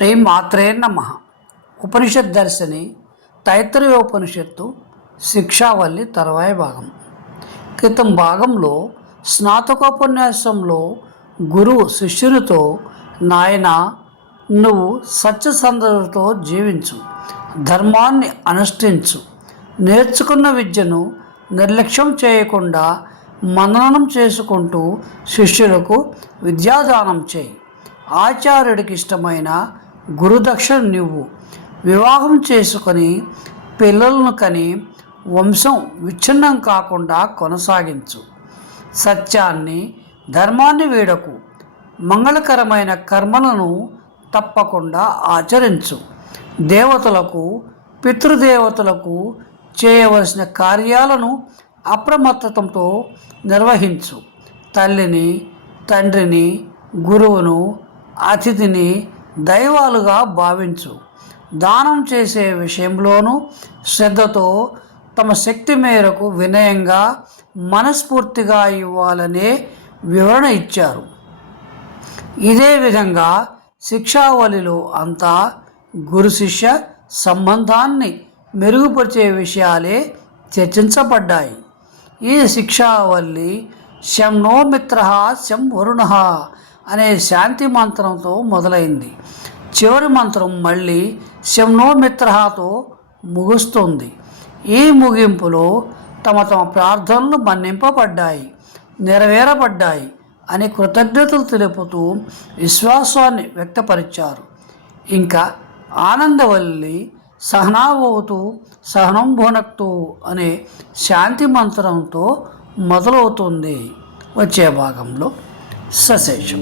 శ్రీ మాత్రే నమః. ఉపనిషత్ దర్శిని తైత్తరీయోపనిషత్తు శిక్షావల్లి తర్వాయి భాగం. క్రితం భాగంలో స్నాతకోపన్యాసంలో గురువు శిష్యునితో, నాయన, నువ్వు సత్యసంధతతో జీవించు, ధర్మాన్ని అనుష్ఠించు, నేర్చుకున్న విద్యను నిర్లక్ష్యం చేయకుండా మననం చేసుకుంటూ శిష్యులకు విద్యాదానం చేయి, ఆచార్యుడికి ఇష్టమైన గురుదక్షిణ నువ్వు, వివాహం చేసుకొని పిల్లలను కని వంశం విచ్ఛిన్నం కాకుండా కొనసాగించు, సత్యాన్ని ధర్మాన్ని వీడకు, మంగళకరమైన కర్మలను తప్పకుండా ఆచరించు, దేవతలకు పితృదేవతలకు చేయవలసిన కార్యాలను అప్రమత్తతంతో నిర్వహించు, తల్లిని తండ్రిని గురువును అతిథిని దైవాలుగా భావించు, దానం చేసే విషయంలోనూ శ్రద్ధతో తమ శక్తి మేరకు వినయంగా మనస్ఫూర్తిగా ఇవ్వాలనే వివరణ ఇచ్చారు. ఇదే విధంగా శిక్షావళిలో అంతా గురు శిష్య సంబంధాన్ని మెరుగుపరిచే విషయాలే చర్చించబడ్డాయి. ఈ శిక్షావళి శం నో మిత్ర శం వరుణ అనే శాంతి మంత్రంతో మొదలైంది. చివరి మంత్రం మళ్ళీ శం నో మిత్రతో ముగుస్తుంది. ఈ ముగింపులో తమ ప్రార్థనలు మన్నింపబడ్డాయి, నెరవేరబడ్డాయి అని కృతజ్ఞతలు తెలుపుతూ విశ్వాసాన్ని వ్యక్తపరిచారు. ఇంకా ఆనందవల్లి సహనావతు సహనం భునక్తు అనే శాంతి మంత్రంతో మొదలవుతుంది. వచ్చే భాగంలో సశేషం.